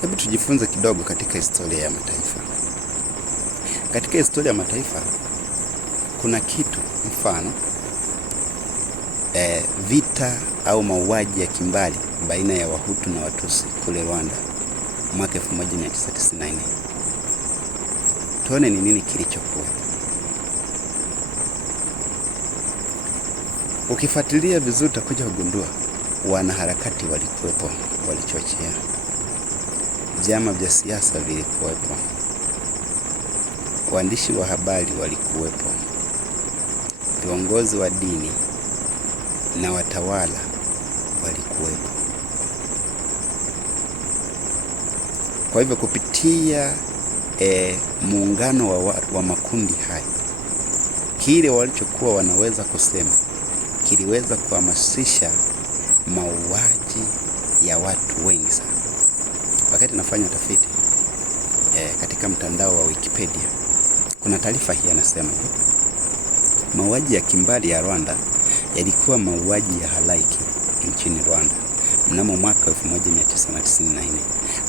Hebu tujifunze kidogo katika historia ya mataifa. Katika historia ya mataifa kuna kitu mfano vita au mauaji ya kimbali baina ya Wahutu na Watusi kule Rwanda mwaka 1994. Tuone ni nini kilichokuwa. Ukifuatilia vizuri utakuja kugundua wanaharakati walikuwepo, walichochea. Vyama vya siasa vilikuwepo. Waandishi wa habari walikuwepo. Viongozi wa dini na watawala walikuwepo. Kwa hivyo kupitia muungano wa makundi haya, kile walichokuwa wanaweza kusema kiliweza kuhamasisha mauaji ya watu wengi sana. Wakati nafanya utafiti katika mtandao wa Wikipedia, kuna taarifa hii anasema mauaji ya kimbali ya Rwanda yalikuwa mauaji ya halaiki nchini Rwanda mnamo mwaka 1994,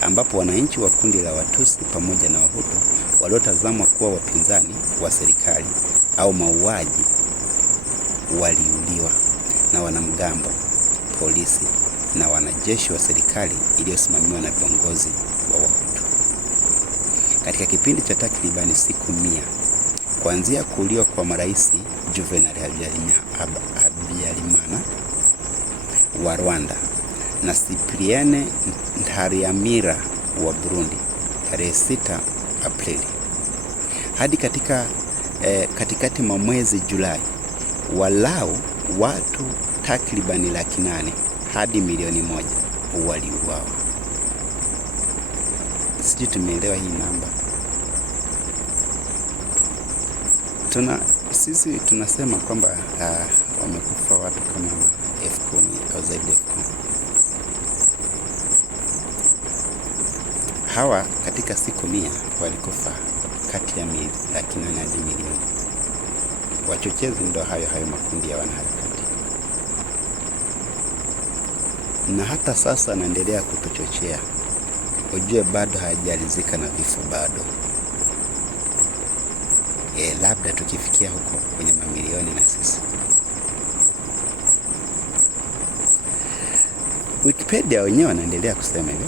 ambapo wananchi wa kundi la Watusi pamoja na Wahutu waliotazamwa kuwa wapinzani wa serikali au mauaji waliuliwa na wanamgambo, polisi na wanajeshi wa serikali iliyosimamiwa na viongozi wa Wahutu. Katika kipindi cha takribani siku 100 kuanzia kuuliwa kwa marais Juvenal Habyarimana wa Rwanda na Cyprien Ntaryamira wa Burundi tarehe 6 Aprili hadi katikati mwa mwezi Julai, walau watu takribani 800,000 hadi milioni 1 waliuawa. Sijui tumeelewa hii namba. Sisi tunasema kwamba wamekufa watu kama 10,000 au zaidi ya 10,000. Hawa katika siku 100 walikufa kati ya 800,000 hadi milioni. Wachochezi ndio hayo makundi ya wanaharakati, na hata sasa anaendelea kutuchochea. Ujue bado hajalizika na vifo bado. Labda tukifikia huko kwenye mamilioni na sisi. Wikipedia wenyewe wanaendelea kusema hivi.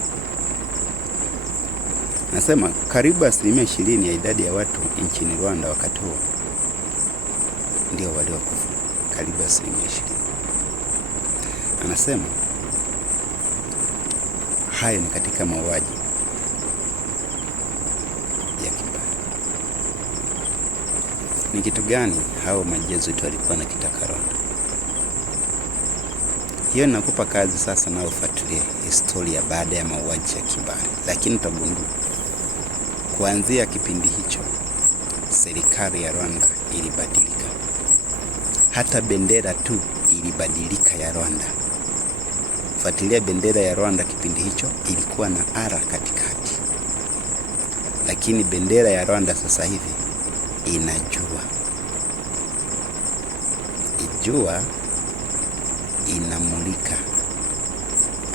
Nasema karibu 20% ya idadi ya watu nchini Rwanda wakati huo ndio waliokufa. Karibu 20%. Anasema hayo ni katika mauaji ya kimbali. Ni kitu gani hao majezuiti walikuwa na kitaka Rwanda? Hiyo nakupa kazi sasa na ufuatilie historia baada ya mauaji ya kimbali. Lakini utagundua kuanzia kipindi hicho serikali ya Rwanda ilibadilika. Hata bendera tu ilibadilika ya Rwanda. Fuatilia bendera ya Rwanda kipindi hicho ilikuwa na ara katikati. Lakini bendera ya Rwanda sasa hivi ina jua inamulika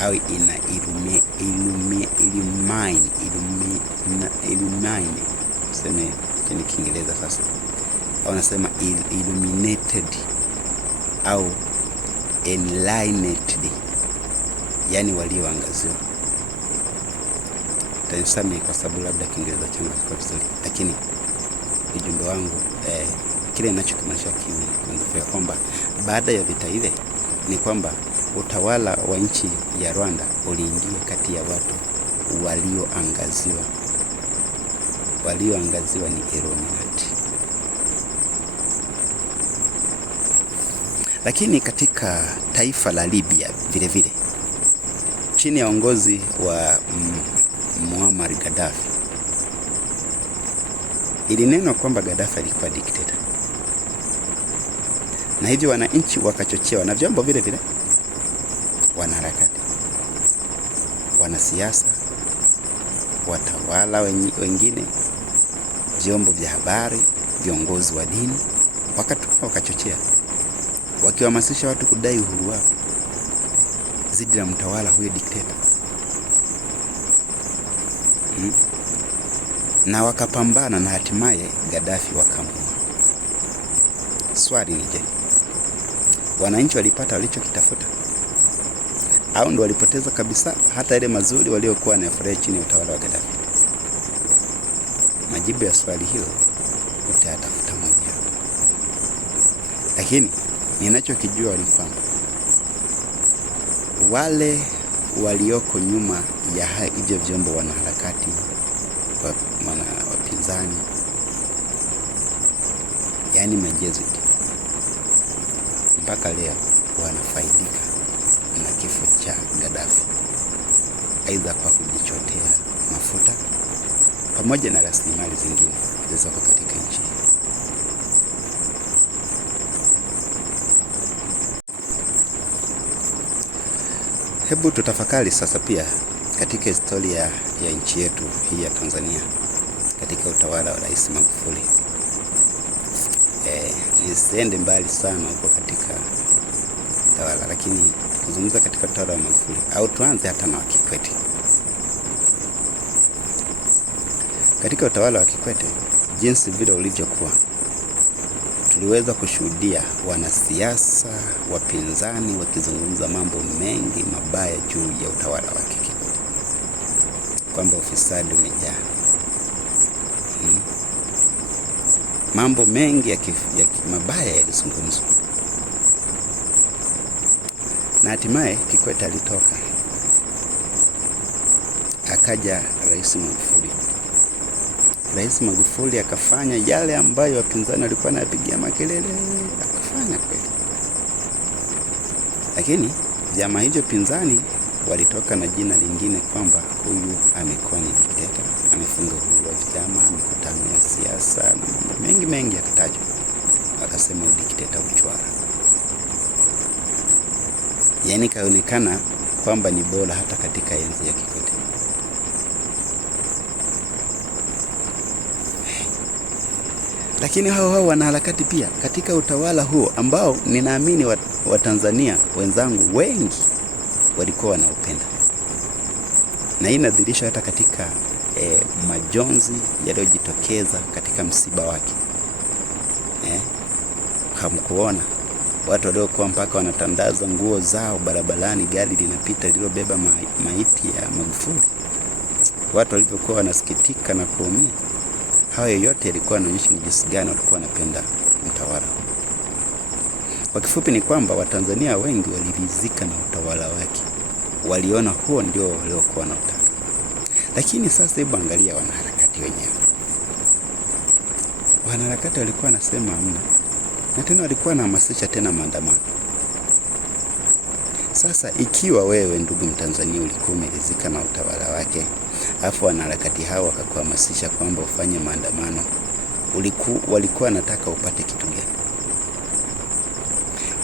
au ina illumine sema ni Kiingereza sasa, au nasema illuminated au enlightened, yani walioangaziwa. Tanisame kwa sababu labda Kiingereza changu kiko vizuri, lakini ujumbe wangu kile ninachokimaanisha kimekuwa kwamba baada ya vita ile ni kwamba utawala wa nchi ya Rwanda uliingia kati ya watu walioangaziwa. Walioangaziwa ni Illuminati. Lakini katika taifa la Libya vile vile chini ya uongozi wa Muammar Gaddafi, ilinenwa kwamba Gaddafi alikuwa dikteta, na hivyo wananchi wakachochewa na vyombo vile vile, wanaharakati, wanasiasa, watawala wengine, vyombo vya habari, viongozi wa dini, wakachochea wakiwahamasisha watu kudai uhuru wao dhidi ya mtawala huyo dikteta. na wakapambana na hatimaye Gaddafi wakamuua. Swali ni je, wananchi walipata walichokitafuta au ndo walipoteza kabisa hata ile mazuri waliokuwa wanafurahia chini ya utawala wa Gaddafi? Majibu ya swali hilo utayatafuta mwenyewe, lakini ninachokijua ni kwamba wale walioko nyuma ya hivyo vyombo, wanaharakati, wapinzani, yani majesuit, mpaka leo wanafaidika na kifo cha Gaddafi, aidha kwa kujichotea mafuta pamoja na rasilimali zingine zilizoko katika nchi. Hebu tutafakari sasa pia katika historia ya nchi yetu hii ya Tanzania katika utawala wa Rais Magufuli. Nisiende mbali sana huko katika utawala, lakini tuzungumza katika utawala wa Magufuli au tuanze hata na wa Kikwete. Katika utawala wa Kikwete, jinsi vile ulivyokuwa, tuliweza kushuhudia wanasiasa wapinzani wakizungumza mambo mengi mabaya juu ya utawala wa Kikwete, kwamba ufisadi umejaa. Mambo mengi ya mabaya yalizungumzwa, na hatimaye Kikwete alitoka, akaja Rais Magufuli. Rais Magufuli akafanya yale ambayo wapinzani walikuwa wanapigia makelele, akafanya kweli. Lakini vyama hivyo pinzani walitoka na jina lingine kwamba huyu amekuwa ni dikteta, amefunga uhuru wa vyama, mikutano ya siasa na mambo mengi yakatajwa. Akasema dikteta uchwara. Yaani kaonekana kwamba ni bora hata katika enzi ya Kikwete. Lakini hao wanaharakati pia katika utawala huo ambao ninaamini Watanzania wenzangu wengi walikuwa wanaupenda, na hii inadhihirisha hata katika majonzi yaliyojitokeza katika msiba wake. Hamkuona watu waliokuwa mpaka wanatandaza nguo zao barabarani, gari linapita lililobeba maiti ya Magufuli, watu walivyokuwa wanasikitika na kuumia. Hayo yote yalikuwa yanaonyesha ni jinsi gani walikuwa wanapenda mtawala. Kwa kifupi ni kwamba Watanzania wengi waliridhika na utawala wake, waliona huo ndio waliokuwa wanautaka. Lakini sasa hebu angalia wanaharakati wenyewe. Wanaharakati walikuwa wanasema hamna, na tena walikuwa wanahamasisha tena maandamano. Sasa ikiwa wewe ndugu Mtanzania ulikuwa umeridhika na utawala wake, afu wanaharakati hao wakakuhamasisha kwamba ufanye maandamano, walikuwa wanataka upate kitu gani?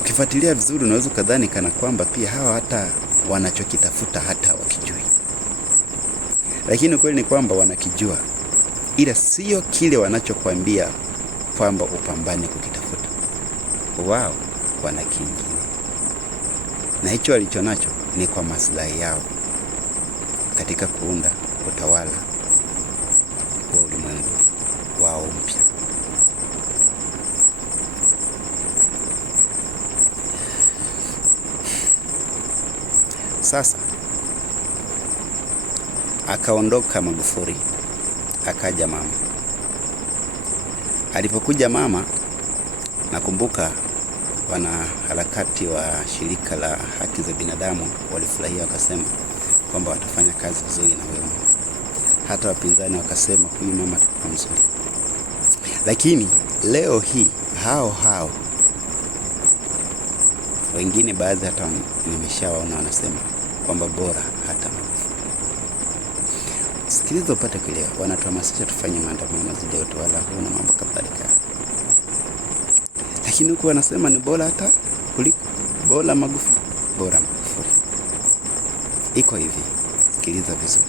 Ukifuatilia vizuri unaweza kadhani kana kwamba pia hawa hata wanachokitafuta hata wakijui. Lakini kweli ni kwamba wanakijua, ila sio kile wanachokuambia kwamba upambane kukitafuta. Wao wana kingine, na hicho walichonacho ni kwa maslahi yao katika kuunda utawala wa ulimwengu wao mpya. Sasa akaondoka Magufuli, akaja mama. Alipokuja mama, nakumbuka wanaharakati wa shirika la haki za binadamu walifurahia, wakasema kwamba watafanya kazi vizuri na wewe. Hata wapinzani wakasema huyu mama atakuwa mzuri. Lakini leo hii hao wengine, baadhi hata nimeshawaona wanasema kwamba bora hata Magufuli. Sikiliza upate kuelewa, wanatuhamasisha tufanye maandamano dhidi ya utawala huu na mambo kadhalika. Lakini huku wanasema ni bora hata kuliko bora Magufuli. Iko hivi, sikiliza vizuri.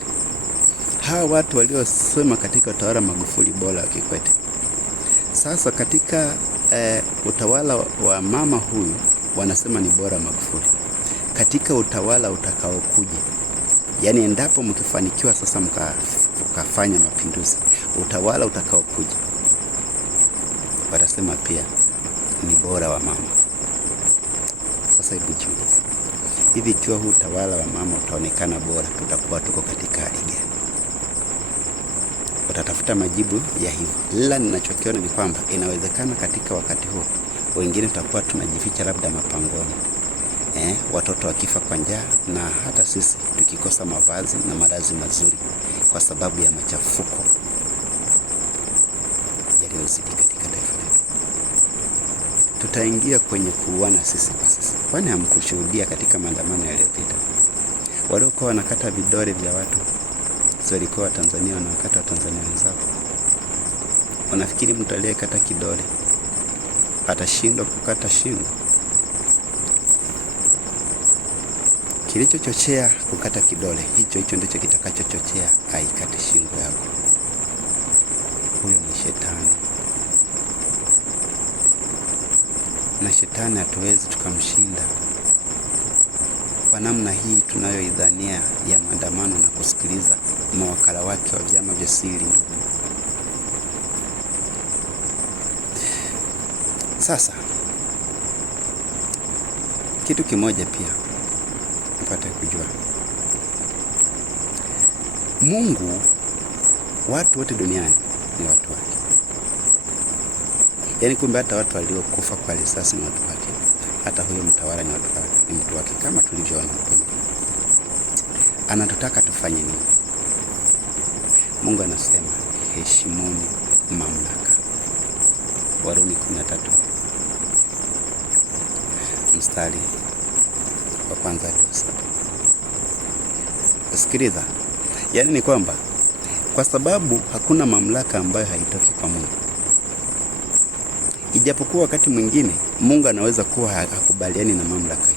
Hawa watu waliosema katika utawala Magufuli bora wa Kikwete, sasa katika utawala wa mama huyu wanasema ni bora Magufuli. Katika utawala utakaokuja, yani endapo mkifanikiwa sasa tukafanya mapinduzi, utawala utakaokuja watasema pia ni bora wa mama. Sasa hebu jiulize, hivi ikiwa huu utawala wa mama utaonekana bora, tutakuwa tuko katika hali gani? Watatafuta majibu ya hivyo. Ila ninachokiona ni kwamba inawezekana katika wakati huo wengine tutakuwa tunajificha labda mapangoni, watoto wakifa kwa njaa, na hata sisi tukikosa mavazi na malazi mazuri kwa sababu ya machafuko yaliyozidi katika taifa letu. Tutaingia kwenye kuuana sisi kwa sisi. Kwani hamkushuhudia katika maandamano yaliyopita waliokuwa wanakata vidole vya watu? Si walikuwa Watanzania wanakata Watanzania wenzao? Unafikiri mtu aliyekata kidole atashindwa kukata shingo? Kilichochochea kukata kidole hicho ndicho kitakachochochea aikate shingo yako. Huyo ni Shetani, na Shetani hatuwezi tukamshinda kwa namna hii tunayoidhania ya maandamano na kusikiliza mawakala wake wa vyama vya siri. Sasa kitu kimoja pia mpate kujua, Mungu, watu wote duniani ni watu wake. Yaani kumbe hata watu waliokufa kwa risasi ni watu wake. Hata huyo mtawala ni watu wake, ni mtu wake, kama tulivyoona huko. Anatutaka tufanye nini? Mungu anasema heshimuni mamlaka. Warumi 13 mstari wa kwanza hadi 7. Sikiliza, yaani ni kwamba kwa sababu hakuna mamlaka ambayo haitoki kwa Mungu. Ijapokuwa wakati mwingine Mungu anaweza kuwa hakubaliani na mamlaka hii.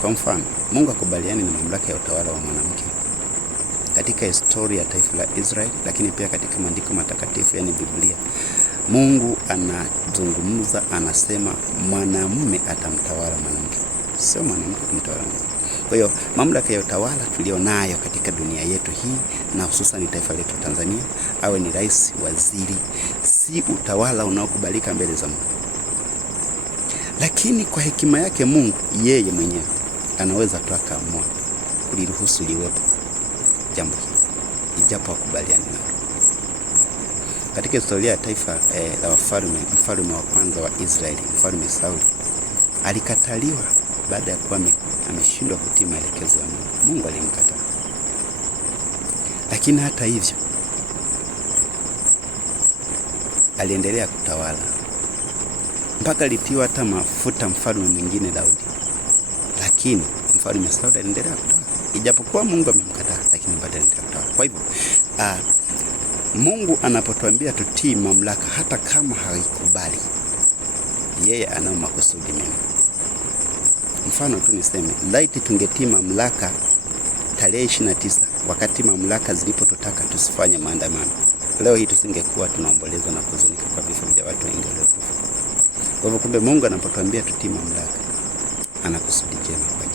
Kwa mfano, Mungu hakubaliani na mamlaka ya utawala wa mwanamke katika historia ya taifa la Israeli, lakini pia katika maandiko matakatifu, yani Biblia. Mungu anazungumza, anasema mwanamume atamtawala mwanamke, sio mwanamke kumtawala mwanamke. Kwa hiyo mamlaka ya utawala tulionayo katika dunia yetu hii, na hususan taifa letu Tanzania, awe ni rais, waziri, si utawala unaokubalika mbele za Mungu. Lakini kwa hekima yake Mungu, yeye mwenyewe anaweza tu akaamua kuliruhusu liwepo jambo hili, ijapo hakubaliani nalo. Katika historia ya taifa la wafalme, mfalme wa kwanza wa Israeli, mfalme Sauli, alikataliwa baada ya kuwa ameshindwa kutii maelekezo ya Mungu. Mungu alimkataa. Lakini hata hivyo aliendelea kutawala mpaka alitiwa hata mafuta mfalme mwingine Daudi. Lakini mfalme Sauli aliendelea kutawala. Ijapokuwa Mungu amemkataa, lakini bado aliendelea kutawala. Kwa hivyo Mungu anapotuambia tutii mamlaka, hata kama haikubali, yeye ana makusudi mema. Mfano tu niseme, laiti tungetii mamlaka tarehe 29 wakati mamlaka zilipotutaka tusifanye maandamano, leo hii tusingekuwa tunaomboleza na kuzunika kwa vifo vya watu wengi waliokufa. Kwa hivyo kumbe Mungu anapotuambia tutii mamlaka, ana kusudi jema kwa